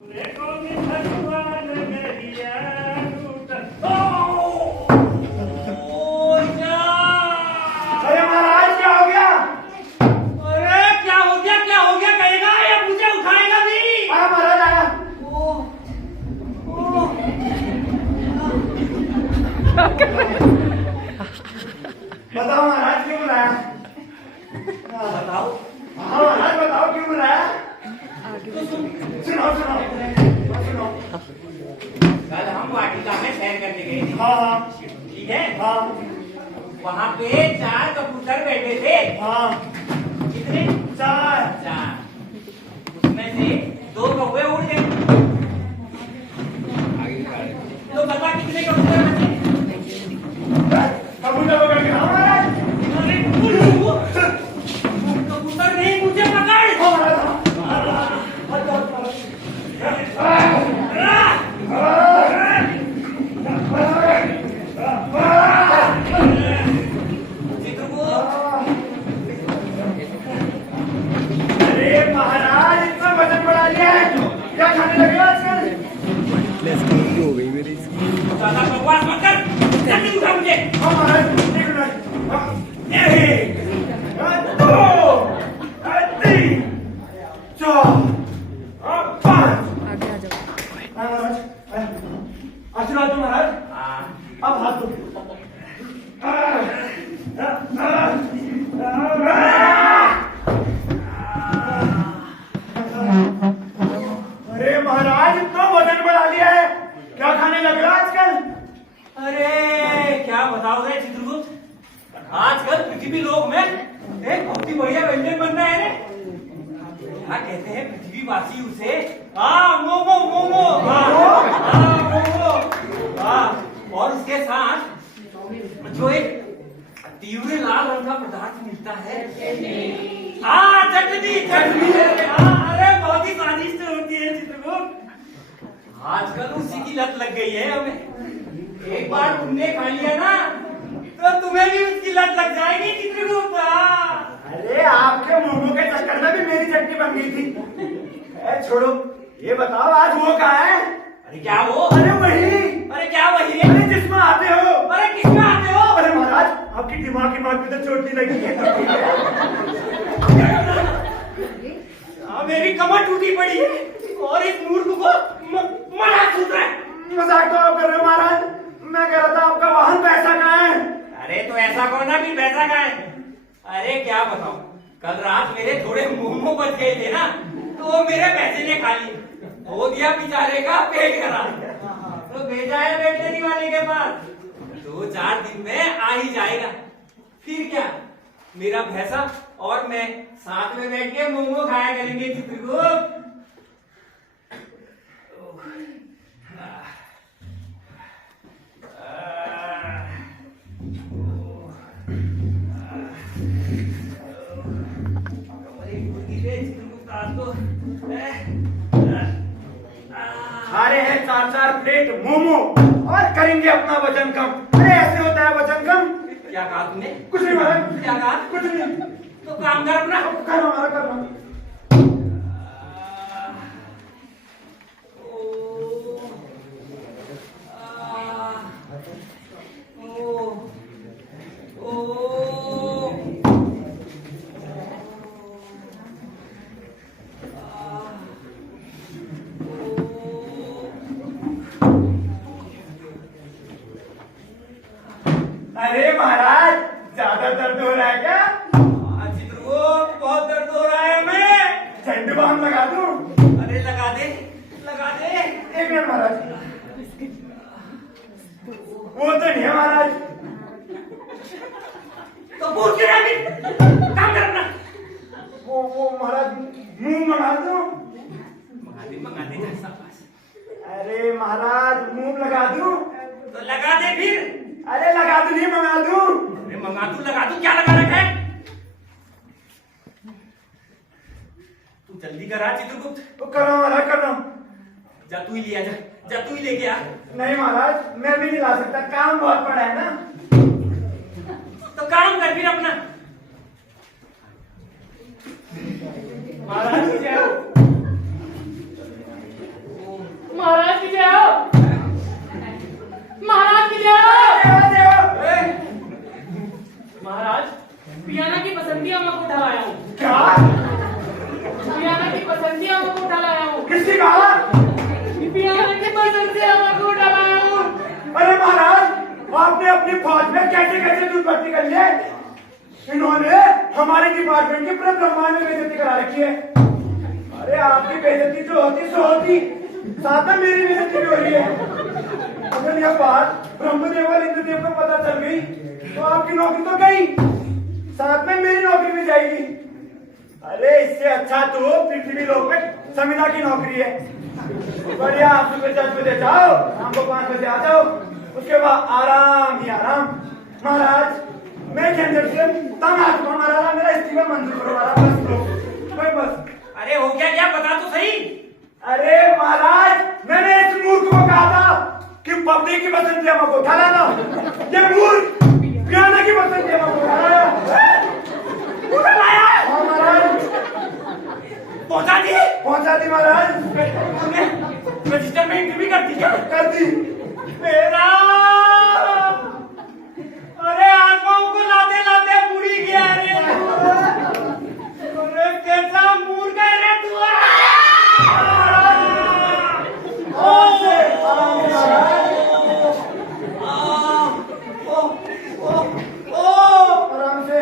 बताओ महाराज क्यों बुलाया? बताओ। हाँ महाराज बताओ क्यों बुलाया? सुनो सुनो सुनो। कल हम वाटिका में सैर करने गए थे। हाँ हाँ ठीक है। हाँ वहाँ पे 4 कबूतर बैठे थे। हाँ कितने? 4। 4। उसमें से 2 कौवे उड़ गए। तो बता कितने कबूतर बचे? कबूतर पकड़ के हाँ महाराज। अरे कबूतर नहीं, मुझे पकड़। अरे महाराज इतना वजन बढ़ा लिया है, क्या खाने लगे आजकल? हो गई मेरी ज्यादा बकवास मत कर, जल्दी उठा मुझे। हाँ महाराज एक मिनट। 1 2 3 4 5। महाराज आशीर्वाद दो महाराज। अब हाथ दो। अरे महाराज इतना वजन बढ़ा लिया है, क्या खाने लगे हो आजकल? अरे क्या बताओ रे चित्रगुप्त, आजकल पृथ्वी लोक में एक बहुत ही बढ़िया व्यंजन बन रहा है रे। क्या कहते हैं पृथ्वीवासी उसे? मोमो मोमो। मोमो। और उसके साथ जो एक तीव्र लाल रंग का पदार्थ मिलता है, चटनी चटनी। अरे बहुत ही स्वादिष्ट होती है चित्रगुप्त। आजकल उसी की लत लग गई है हमें। एक बार तुमने खा लिया ना तो तुम्हें भी उसकी लत लग जाएगी चित्रगुप्त। अरे आपके मोमो के चक्कर में भी मेरी चटनी बन गई थी। छोड़ो, ये बताओ आज वो कहाँ है? अरे क्या वो? अरे वही। अरे क्या वही है? अरे जिसमें आते हो। अरे किसमें आते हो? अरे महाराज आपकी दिमाग की बात पे तो चोट नहीं लगी है। मेरी कमर टूटी पड़ी है और इस मूर्ख को मना सूत्र है। मजाक तो आप कर रहे हो महाराज, मैं कह रहा था आपका वाहन पैसा कहाँ है? अरे तो ऐसा कौन ना भी पैसा कहाँ है? अरे क्या बताऊं, कल रात मेरे थोड़े मोमो बच गए थे ना, तो वो मेरे पैसे ने खा लिए, हो गया बेचारे का पेट खराब। तो भेजा है वेटनरी वाले के पास, 2-4 दिन में आ ही जाएगा। फिर क्या, मेरा भैंसा और मैं साथ में बैठ के मोमो खाया करेंगे चित्रगुप्त। खा रहे हैं 4-4 प्लेट मोमो और करेंगे अपना वजन कम। अरे ऐसे होता है वजन कम? क्या कहा तुमने? कुछ नहीं महाराज। क्या कहा? कुछ नहीं। तो काम कर अपना। करो हमारा करो। अरे महाराज ज्यादा दर्द हो रहा है क्या? चित्रगुप्त बहुत दर्द हो रहा है हमें। झंडू बाम लगा दूं? अरे लगा दे, लगा दे। 1 मिनट महाराज। वो तो नहीं है महाराज। तो पूछ क्यों रहा है? काम कर अपना। वो महाराज मुंह मंगा दूं? मंगा दे शाबाश। अरे महाराज मुंह लगा दूं? तो लगा दे फिर। अरे लगा दूं नहीं मंगा दूं? अरे मंगा तू, लगा तू, क्या लगा रखा है? तू जल्दी करा चित्रगुप्त। तो करो महाराज करो। जा तू ही लिया जा, जा तू ही लेके आ। नहीं महाराज मैं भी नहीं ला सकता, काम बहुत पड़ा है ना। तो काम कर फिर अपना। महाराज क्या अपनी फौज में कैसे कैसे दूध भर्ती कर लिए। इन्होंने हमारे डिपार्टमेंट की पूरे ब्रह्मांड में बेइज्जती करा रखी है। अरे आपकी बेइज्जती जो होती सो होती, साथ में मेरी बेइज्जती भी हो रही है। अगर यह बात ब्रह्मदेव और इंद्रदेव को पता चल गई तो आपकी नौकरी तो गई, साथ में मेरी नौकरी भी जाएगी। अरे इससे अच्छा तो पृथ्वी लोक में संविदा की नौकरी है। बढ़िया, आप सुबह 10 बजे जाओ, शाम को 5 बजे आ जाओ, उसके बाद आराम ही आराम। महाराज मैं झंझट से तंग आ चुका हूं महाराज, मेरा इस्तीफा मंजूर करो महाराज, बस। अरे हो क्या क्या, बता तो सही। अरे महाराज मैंने इस मूर्ख को कहा था कि पब्लिक की बसंतियां को उठा लाना, ये मूर्ख गाना की बसंतियां को उठा लाया। हाँ महाराज, पहुंचा दी महाराज। रजिस्टर में एंट्री भी कर दी क्या? कर दी। मेरा अरे आत्माओं को लाते लाते बुरी गया रे। अरे कैसा मूर्ख है रे तू। आराम से।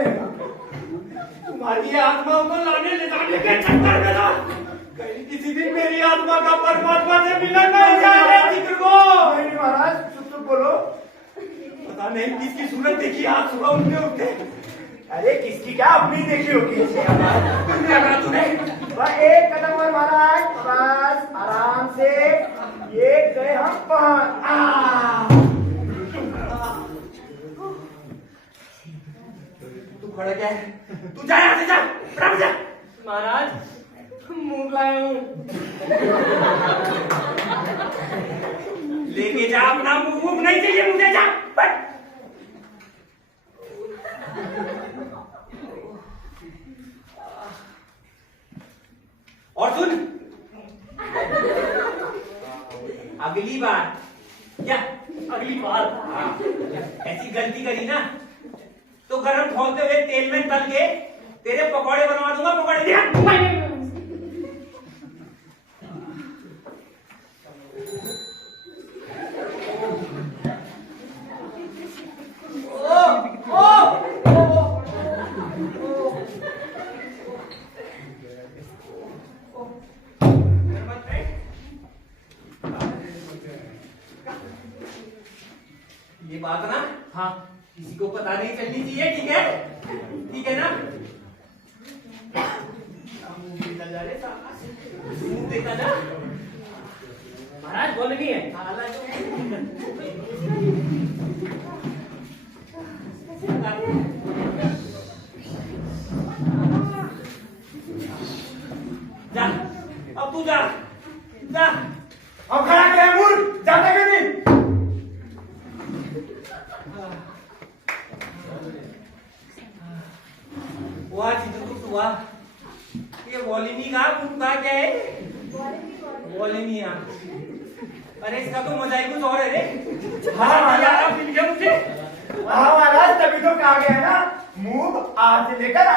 तुम्हारी आत्माओं को लाने ले जाने के चक्कर में ना कहीं किसी दिन मेरी आत्मा का परमात्मा से मिलन नहीं जाए जिक्र को। नहीं महाराज, चुप चुप बोलो। पता नहीं किसकी सूरत देखी आज सुबह उठते उठते। अरे किसकी क्या, अपनी देखी होगी। तूने बस एक कदम और महाराज, बस आराम से। ये गए हम पहुंच। तू खड़ा क्या है? तू जा यहाँ से, जा बराबर जा। महाराज मूंग लाया हूँ। लेके जा अपना मुंह, नहीं चाहिए मुझे, जा बट। और सुन, अगली बार क्या, अगली बार ऐसी गलती करी ना तो गरम खोलते हुए तेल में तल के तेरे पकौड़े बनवा दूंगा। पकौड़े दिया। ये बात ना हाँ किसी को पता नहीं चलनी चाहिए, ठीक है? ठीक है ना? मुंह देखा जा। महाराज बोल रही है। जा, अब तू जा, जा। अब खड़ा क्या है मूर्ख, जाते क्यों नहीं? वाह चित्रगुप्त वाह, ये वॉलिनी का कुत्ता क्या है? वॉलिनिया। अरे इसका तो मजा ही कुछ और है रे। हाँ महाराज मिल गया मुझे। हाँ महाराज, तभी तो कहा गया ना, मूव आज लेकर आ।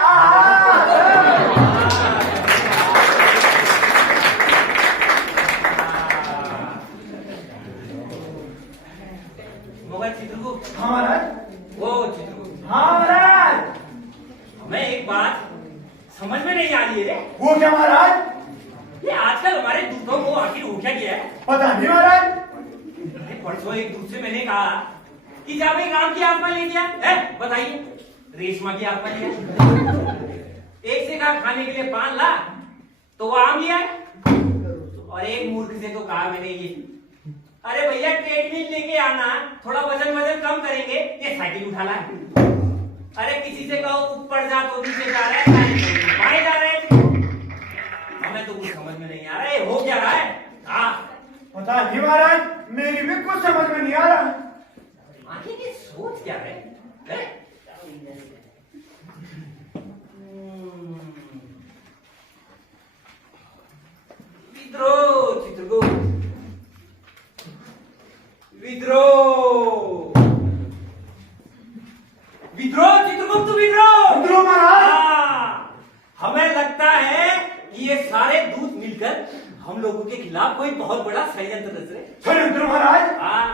मगर चित्रगुप्त। हाँ महाराज। वो चित्रगुप्त, हाँ महाराज। हमें एक बात समझ में नहीं आ रही है रे। वो क्या महाराज? ये आजकल हमारे दूतों को आखिर हो क्या गया है? पता नहीं महाराज। अरे परसों एक दूत से मैंने कहा कि जब एक राम की आत्मा ले गया है, बताइए रेशमा की आत्मा लिया। एक से कहा खाने के लिए पान ला तो वो आम लिया है, और एक मूर्ख से तो कहा मैंने ये, अरे भैया ट्रेडमिल लेके आना, थोड़ा वजन वजन कम करेंगे, ये साइकिल उठा ला। अरे किसी से कहो ऊपर जा तो नीचे जा रहा है, बाएं जा रहे हैं। हमें तो कुछ समझ में नहीं आ रहा है, हो क्या रहा है? हाँ पता नहीं महाराज, मेरी भी कुछ समझ में नहीं आ रहा। आखिर की सोच क्या है? विद्रोह चित्रगुप्त, विद्रोह, विद्रोह चित्रगुप्त, विद्रोह। विद्रोह महाराज। हाँ, हमें लगता है कि ये सारे दूत मिलकर हम लोगों के खिलाफ कोई बहुत बड़ा षड्यंत्र रच रहे। षड्यंत्र महाराज? हाँ,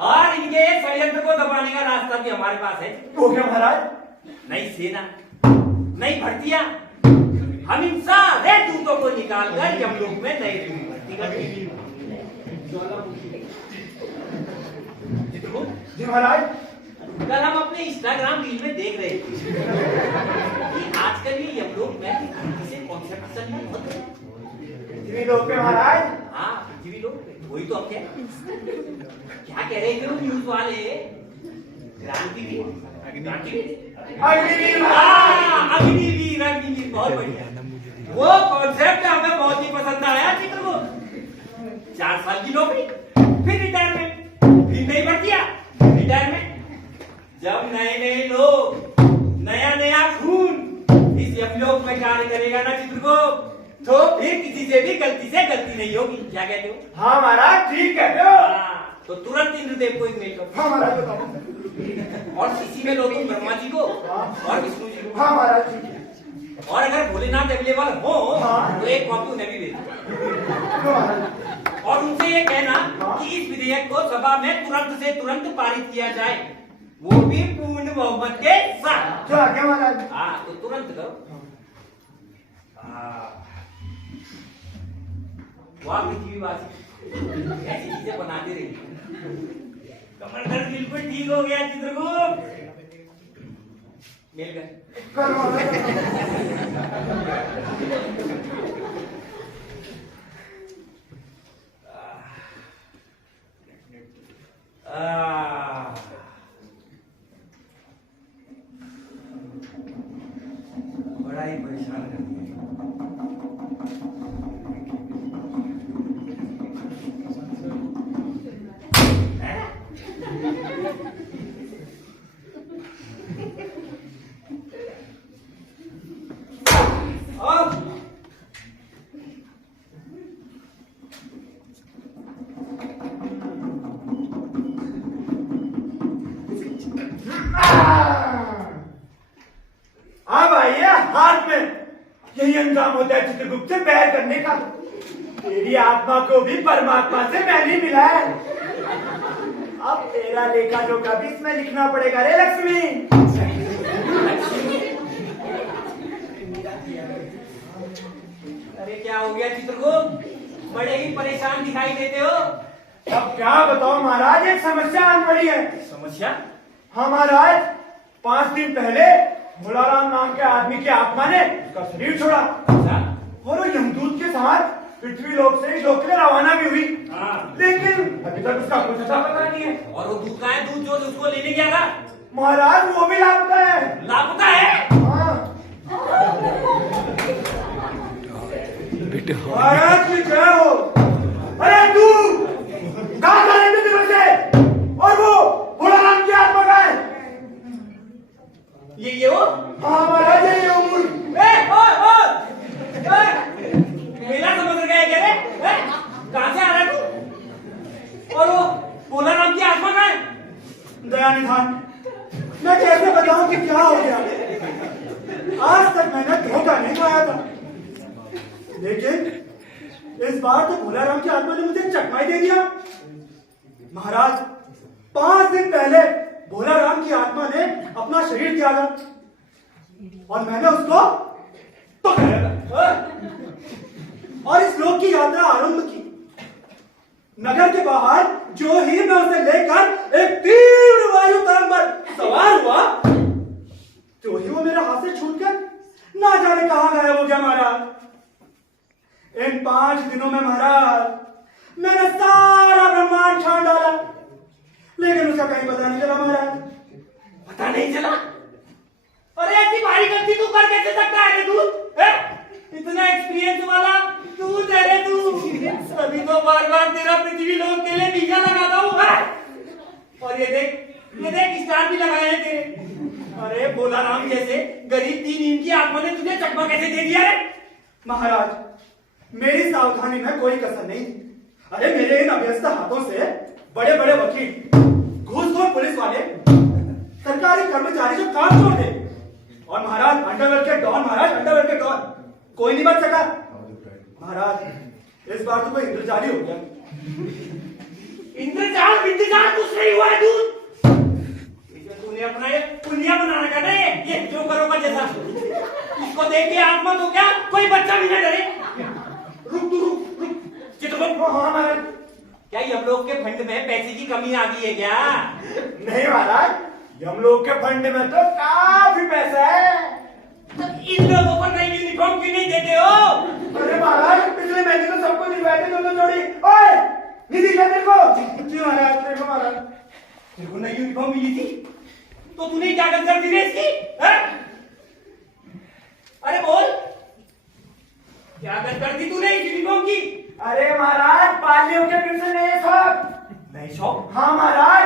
और इनके षड्यंत्र को दबाने का रास्ता भी हमारे पास है। वो क्या महाराज? नई सेना, नई भर्तियां, हम इन सारे दूतों को निकालकर यमलोक में नई भर्ती करेंगे। जी महाराज। कल हम अपने इंस्टाग्राम रील में देख रहे थे कि आजकल ये यमलोक में किसी कॉन्सेप्ट चल रहा है। पृथ्वी लोक पे महाराज? हाँ, पृथ्वी लोक पे। वही तो हम क्या कह रहे थे वो न्यूज वाले? क्रांतिवीर, अग्निवीर। अग्निवीर, अग्निवीर, बहुत बढ़िया। वो कॉन्सेप्ट हमें बहुत ही पसंद आया चित्र को। 4 साल की नौकरी, फिर रिटायरमेंट, फिर नई भर्तियां, रिटायरमेंट। जब नए नए लोग, नया नया खून इस यमलोक में कार्य करेगा ना चित्रगुप्त, तो फिर किसी से भी गलती नहीं होगी। क्या कहते हो? हाँ महाराज, ठीक कहते हो। तो तुरंत इंद्रदेव को एक मेल करो। हाँ महाराज, बताओ। और इसी में लो तुम ब्रह्मा जी को और विष्णु जी को। हाँ महाराज, ठीक है। और अगर भोलेनाथ अवेलेबल हो हाँ। तो एक कॉपी उन्हें भी भेज क्यों महाराज? और उनसे ये कहना कि इस विधेयक को सभा में तुरंत से तुरंत पारित किया जाए, वो भी पूर्ण बहुमत के साथ। जो आज्ञा महाराज। हाँ, तो तुरंत करो। वाह पृथ्वीवासी, ऐसी चीजें बनाते रहिए। कमर दर्द बिल्कुल ठीक हो गया चित्रगुप्त। मिल गए। कर महाराज। बड़ा ही परेशान कर दिया। अब आइए हाथ में। यही अंजाम होता है चित्रगुप्त से बैर करने का। तेरी आत्मा को भी परमात्मा से मैंने मिला है। अब तेरा लेखा जोखा भी इसमें लिखना पड़ेगा रे लक्ष्मी। अरे क्या हो गया चित्रगुप्त? बड़े ही परेशान दिखाई देते हो। अब क्या बताओ महाराज, एक समस्या आन पड़ी है। समस्या? हाँ महाराज, 5 दिन पहले भोलाराम नाम के आदमी की आत्मा ने उसका शरीर छोड़ा और वो यमदूत के साथ पृथ्वी लोक से लोक के लिए रवाना भी हुई। लेकिन अभी तक उसका कुछ पता नहीं है। और वो दूध का है, दूध जो उसको लेने गया था महाराज वो भी लापता है। लापता है? हाँ। महाराज की जय हो। अरे तू कहाँ जा रहे थे दिनों से? और वो भोलाराम की आत्मा कहाँ है? ये हो? हाँ महाराज, ये उम्र। मेरा समझ गया क्या रे? कहाँ से आ रहा है तू? और वो भोलाराम की आत्मा कहाँ है? दया निधान, मैं कैसे बताऊं कि क्या हो गया? आज तक मैंने धोखा नहीं खाया था, लेकिन इस बार तो भोलाराम की आत्मा ने मुझे चकमा दे दिया। महाराज, 5 दिन पहले भोलाराम की आत्मा ने अपना शरीर त्यागा और मैंने उसको पकड़ा था और इस लोक की यात्रा आरंभ की। नगर के बाहर जो ही मैं उसे लेकर एक तीव्र वायु तरंग पर सवार हुआ, तो ही वो मेरे हाथ से छूटकर ना जाने कहां गायब हो गया। महाराज, इन 5 दिनों में महाराज मैंने सारा ब्रह्मांड छान डाला, लेकिन उसका कहीं पता नहीं चला। महाराज, पता नहीं चला? अरे ऐसी भारी गलती तू कर कैसे सकता है रे तू? इतना एक्सपीरियंस वाला तू तेरे तू अभी तो बार बार तेरा पृथ्वी लोक के लिए टीका लगाता हूँ। और ये देख स्टार भी लगाए हैं तेरे। अरे भोलाराम जैसे गरीब 3 इंच की आत्मा ने तुझे चकमा कैसे दे दिया रे? महाराज, मेरी सावधानी में कोई कसर नहीं। अरे मेरे इन अभ्यस्त हाथों से बड़े बड़े वकील, घूसखोर पुलिस वाले, सरकारी कर्मचारी जो काम छोड़ दे, और महाराज अंडरवर्ल्ड के डॉन, महाराज अंडरवर्ल्ड के डॉन, कोई नहीं बच सका। महाराज, इस बार तो कोई इंद्रजाली हो गया। इंद्रजाल विद्यजाल कुछ नहीं हुआ है दूध। तूने अपना ये पुलिया बना रखा ना ये जो करोगा जैसा। इसको देख के आत्मा तो क्या कोई बच्चा भी ना डरे। रुक तू रुक चित्रगुप्त। हाँ महाराज। क्या यमलोक के फंड में पैसे की कमी आ गई है क्या? नहीं महाराज, यमलोक के फंड में तो काफी पैसा है। इन लोगों को नई यूनिफॉर्म क्यों नहीं देते हो? अरे महाराज, पिछले महीने तो सबको दिलवाए थे दोनों जोड़ी। ओए नहीं दिखा तेरे को? जी महाराज, देखो महाराज। तेरे को नई यूनिफॉर्म मिली थी तो तूने क्या गलती कर दी रे इसकी? अरे बोल, क्या गलती कर दी तूने इस यूनिफॉर्म की? अरे महाराज, पालियों के फिर से नए शौक। नहीं शौक? हाँ महाराज,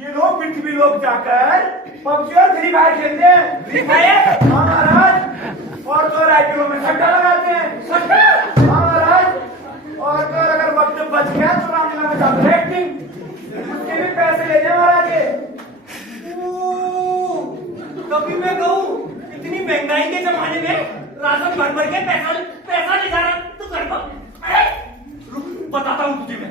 ये लोग पृथ्वी लोग जाकर पबजी और फ्री फायर खेलते हैं। Free fire? हाँ महाराज, और तो आईपीओ में सट्टा लगाते हैं। सट्टा? हाँ महाराज, और तो अगर वक्त बच गया तो रामलीला में जाते हैं एक्टिंग, उसके भी पैसे लेते हैं महाराज ये। कभी मैं कहूँ इतनी महंगाई के जमाने में राशन भर के पैसा ले जा रहा तू कर पा? अरे रुक, बताता हूँ तुझे मैं।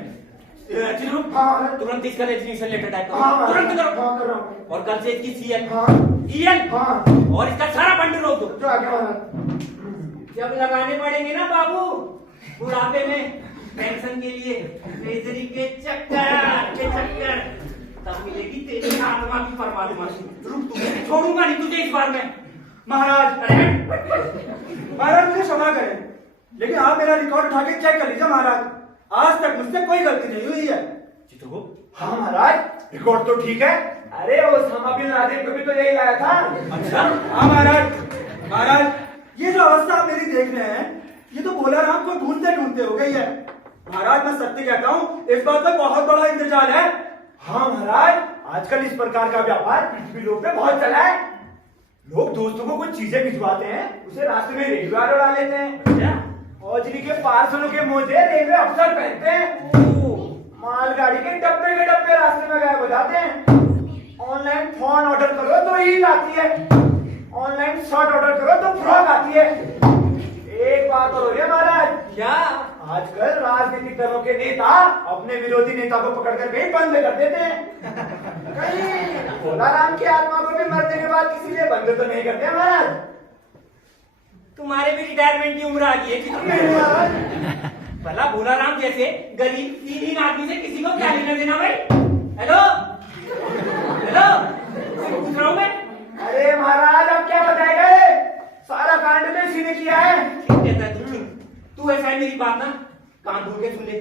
चित्रगुप्त, हाँ। तुरंत इसका रेजिग्नेशन लेटर टाइप करो। हाँ महाराज, तुरंत करो। हाँ कर रहा हूँ। और कल से इसकी सीएल हाँ ईएल हाँ, और इसका सारा फंड रोक दो। जो आगे महाराज। जब लगाने पड़ेंगे ना बाबू बुढ़ापे में पेंशन के लिए ट्रेजरी के चक्कर तब मिलेगी तेरी आत्मा की परमात्मा से। रुक तू, छोड़ूंगा नहीं तुझे इस बार में। महाराज, अरे महाराज मुझे क्षमा करें, लेकिन आप मेरा रिकॉर्ड उठा के चेक कर लीजिए महाराज। आज तक मुझसे कोई गलती नहीं हुई है। चित्रगुप्त, हाँ महाराज, रिकॉर्ड तो ठीक है। अरे वो ओसामा बिन लादेन को भी तो यही लाया था। अच्छा? हाँ महाराज। महाराज, ये जो अवस्था आप मेरी देख रहे हैं, ये तो भोला राम को ढूंढते ढूंढते हो गई है। महाराज मैं सत्य कहता हूँ, इस बात में बहुत बड़ा इंतजार है। हाँ महाराज, आजकल इस प्रकार का व्यापार पृथ्वी लोक में बहुत चला है। लोग दोस्तों को कुछ चीजें भिजवाते हैं, उसे रास्ते में रेलवे वाले उड़ा लेते हैं। औजरी के पार्सलों के मोजे रेलवे अफसर पहनते हैं। मालगाड़ी के डब्बे रास्ते में गायब हो जाते हैं। ऑनलाइन फोन ऑर्डर करो तो ईद आती है, ऑनलाइन शर्ट ऑर्डर करो तो फ्रॉक आती है। एक बात और हो रही है महाराज, क्या? आजकल राजनीतिक दलों के नेता अपने विरोधी नेता को पकड़कर कहीं बंद कर देते हैं। कहीं भोला राम की आत्मा को भी मरने के बाद किसी ने बंद तो नहीं करते महाराज। तुम्हारे भी रिटायरमेंट की उम्र आ गई है नहीं महाराज। भला भोला राम जैसे गरीब तीन आदमी से किसी को क्या लेना देना भाई? हेलो हेलो, पूछ रहा हूँ मैं। अरे महाराज, अब क्या बताएगा ये? सारा कांड में इसी ने किया है। ठीक कहता है तू ऐसा है मेरी बात ना कान खोल के सुन ले।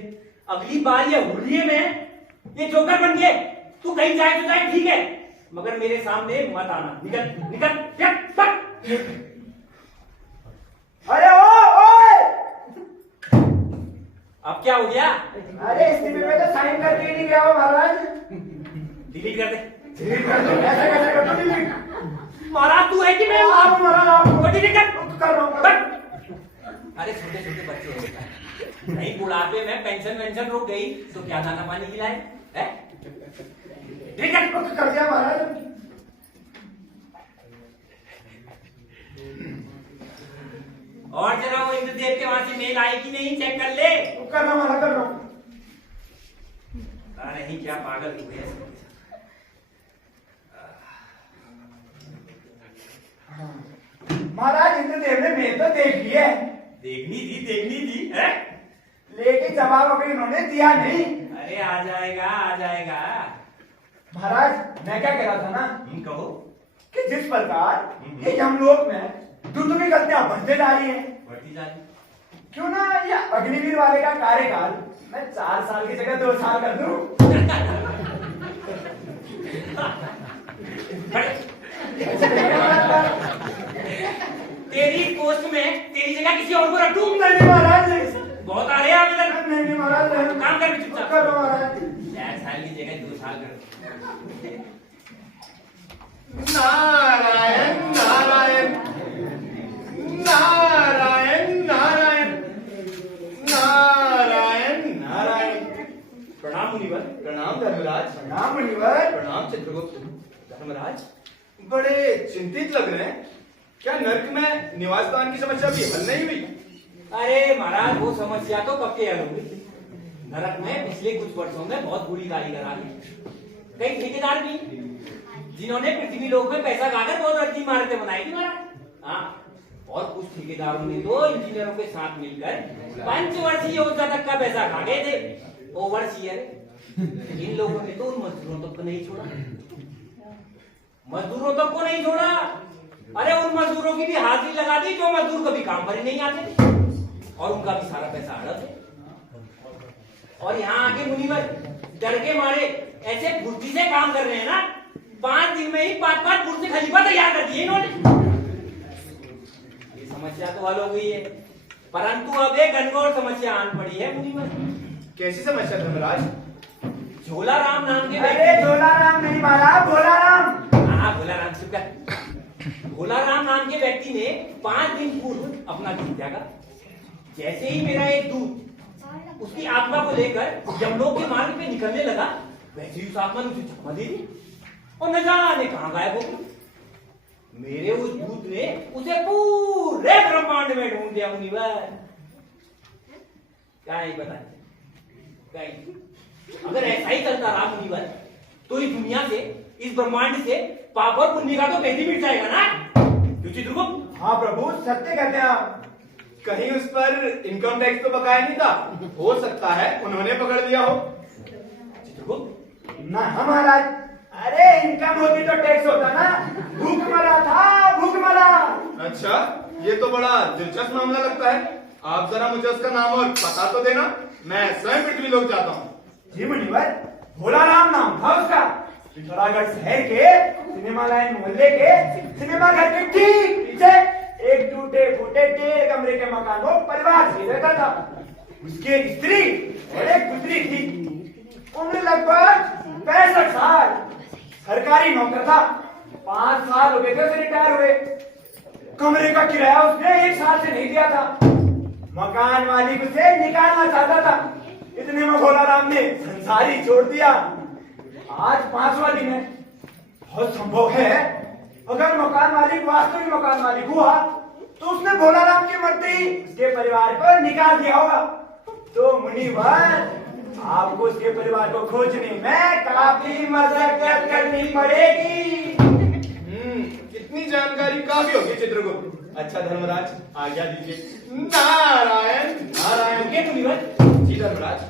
अगली बार ये होलिये में ये जोकर बन के तू कहीं जाए तो जाए ठीक है, मगर मेरे सामने मत आना। निकल निकल। अरे ओए, अब क्या हो गया? अरे इस्तीफे पे तो साइन करके ही नहीं गया हो महाराज। डिलीट कर दे। डिलीट कर दो। ऐसे कैसे कर दो डिलीट? महाराज तू है कि मैं? आप महाराज, आप डिलीट कर रहा हूँ। अरे छोटे छोटे बच्चे हैं, नहीं बुढ़ापे में पेंशन रुक गई तो क्या दाना पानी खिलाए? कर दिया महाराज। और जरा वो इंद्रदेव के वहां से मेल आई कि नहीं चेक कर ले। कर रहा हूँ महाराज, कर रहा हूँ। अरे क्या पागल हुए हैं। महाराज, इंद्रदेव ने मेल तो देख ली है। देखनी थी है? लेकिन जवाब अभी इन्होंने दिया नहीं। अरे आ जाएगा। महाराज, मैं क्या कह रहा था ना कहो कि जिस प्रकार ये यमलोक में दुर्द की गलतियां बढ़ते जा रही हैं, बढ़ती जा रही। क्यों ना ये अग्निवीर वाले का कार्यकाल मैं 4 साल की जगह 2 साल कर दूं। तेरी पोस्ट में तेरी जगह किसी और को रख दूं? नहीं महाराज, नहीं। बहुत आ रहे हैं आवेदन। नहीं महाराज, नहीं। काम कर भी चुपचाप। कर रहा हूं महाराज। 4 साल की जगह 2 साल कर। नारायण नारायण नारायण नारायण नारायण नारायण। प्रणाम मुनिवर। प्रणाम धर्मराज। प्रणाम मुनिवर। प्रणाम चित्रगुप्त। धर्मराज बड़े चिंतित लग रहे हैं, क्या नर्क में निवास स्थान की समस्या भी हल नहीं हुई? अरे महाराज वो समस्या तो कब के हल होगी। नरक में पिछले कुछ वर्षों में बहुत बुरी कारीगर आ गई। कई ठेकेदार भी जिन्होंने पृथ्वी लोक में पैसा खाकर बहुत अच्छी इमारतें बनाई थी महाराज। हाँ, और कुछ ठेकेदारों ने तो इंजीनियरों के साथ मिलकर पंचवर्षीय योजना तक का पैसा खा गए थे। ओवरसीयर इन लोगों ने तो उन मजदूरों तक को नहीं छोड़ा, मजदूरों तक को नहीं छोड़ा। अरे उन मजदूरों की भी हाजिरी लगा दी जो मजदूर कभी काम पर ही नहीं आते थे, और उनका भी सारा पैसा हड़प है। और यहाँ आके मुनिवर डर के मारे ऐसे फुर्ती से काम कर रहे हैं ना, 5 दिन में ही 5 बुर्ज खलीफा तैयार कर दिए इन्होंने। ये समस्या तो हल हो गई है, परंतु अब एक घनघोर समस्या आन पड़ी है मुनिवर। कैसी समस्या धर्मराज? झोला राम नाम के अरे झोला राम नहीं महाराज, भोला राम। हाँ, भोला राम चुप कर। भोला राम नाम के व्यक्ति ने 5 दिन पूर्व अपना दूध त्यागा। जैसे ही मेरा एक दूध उसकी आत्मा को लेकर यमलोक के मार्ग पे निकलने लगा, वैसे ही उस आत्मा ने उसे चकमा दे दी और न जाने कहां गायब हो गई। मेरे उस दूत ने उसे पूरे ब्रह्मांड में ढूंढ दिया मुनिवर। क्या ही बताए, क्या ही। अगर ऐसा ही चलता रहा मुनिवर, तो इस दुनिया से, इस ब्रह्मांड से पाप और पुण्य का तो भेद ही मिट जाएगा ना, क्यों चित्रगुप्त? हाँ प्रभु, सत्य कहते हैं आप। कहीं उस पर इनकम टैक्स तो बकाया नहीं था? हो सकता है उन्होंने पकड़ लिया हो। चित्रगुप्त ना महाराज, अरे इनकम होती तो टैक्स होता ना। भूखमरा था, भूखमरा। अच्छा, ये तो बड़ा दिलचस्प मामला लगता है। आप जरा मुझे उसका नाम और पता तो देना, मैं स्वयं पृथ्वी लोक जाता हूँ। जी मुनिवर, भोला राम नाम था उसका। पिथौरागढ़ शहर के सिनेमा लाइन मोहल्ले के सिनेमा घर के ठीक पीछे एक टूटे फूटे 1.5 कमरे के मकान में परिवार से रहता था। उसकी एक स्त्री और एक पुत्री थी। उम्र लगभग 65 साल। सरकारी नौकर था। 5 साल हो गए थे उसे रिटायर हुए। कमरे का किराया उसने 1 साल से नहीं दिया था। मकान मालिक उसे निकालना चाहता था। इतने में भोला राम ने संसार ही छोड़ दिया। आज 5वां दिन है। बहुत संभव है अगर मकान मालिक वास्तविक मकान मालिक हुआ तो उसने भोला राम के मरते ही उसके परिवार को निकाल दिया होगा। तो मुनिवर, आपको उसके परिवार को खोजने में काफी मशक्कत करनी पड़ेगी। कितनी जानकारी काफी होगी चित्रगुप्त। अच्छा धर्मराज, आज्ञा दीजिए। नारायण नारायण। के मुनिवर, जी धर्मराज।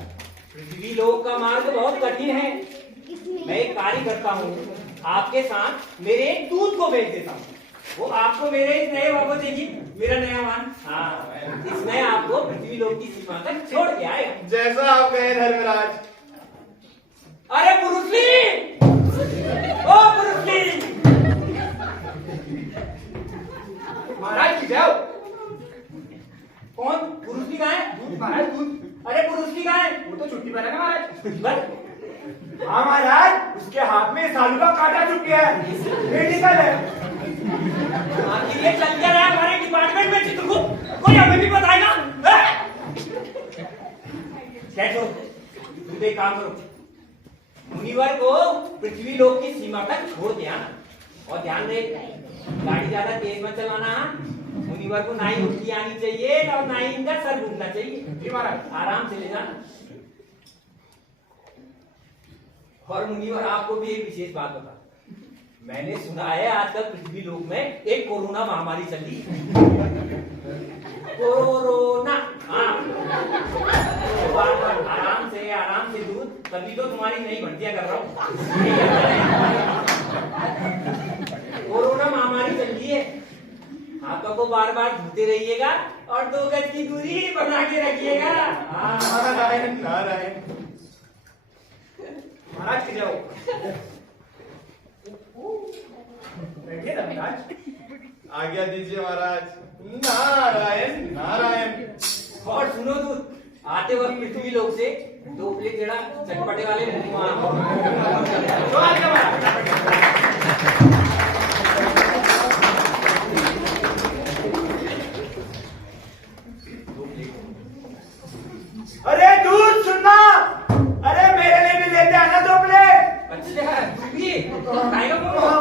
पृथ्वी लोक का मार्ग बहुत कठिन है। मैं एक कार्य करता हूँ, आपके साथ मेरे एक दूत को भेज देता हूँ। वो आपको मेरे इस नए बाबू देगी, मेरा नया वाहन। हाँ, इसमें आपको पृथ्वी लोक की सीमा तक छोड़ के आएगा। जैसा आप कहें धर्मराज। अरे पुरुषली, ओ पुरुषली। महाराज की जाओ। कौन पुरुषली कहाँ है? महाराज दूध। अरे पुरुषली कहाँ है? वो तो छुट्टी पर है ना महाराज। बस, हाँ महाराज, उसके हाथ में सालू का कांटा चुप गया है। मेडिकल है। आखिर ये चल क्या रहा है हमारे डिपार्टमेंट में चित्रगुप्त? कोई हमें भी बताएगा? कैसे? तुम एक काम करो, मुनिवर को पृथ्वी लोक की सीमा तक छोड़ दिया, और ध्यान रहे गाड़ी ज्यादा तेज मत चलाना। मुनिवर को ना ही उल्टी आनी चाहिए और ना ही इनका सर घूमना चाहिए। जी महाराज। आराम से ले जाना। और मुनिवर, आपको भी एक विशेष बात बता, मैंने सुना है आजकल पृथ्वी लोक में एक कोरोना महामारी चल रही है। कोरोना। हाँ, आराम से दूध, तभी तो तुम्हारी नई भर्तियां कर रहा हूँ। कोरोना महामारी चल रही है। हाथों को बार बार धोते रहिएगा और 2 गज की दूरी बना के रखिएगा। हाँ, नारायण नारायण। महाराज की जाओ। बैठिए धर्मराज। आज्ञा दीजिए महाराज। नारायण नारायण। और सुनो दूध, आते वक्त पृथ्वी लोक से 2 प्लेट जड़ा चटपटे वाले तो आज्ञा महाराज। अरे दूध सुनना, अरे मेरे लिए भी लेते आना 2 प्लेट। अच्छा, तू भी खाएगा कौन?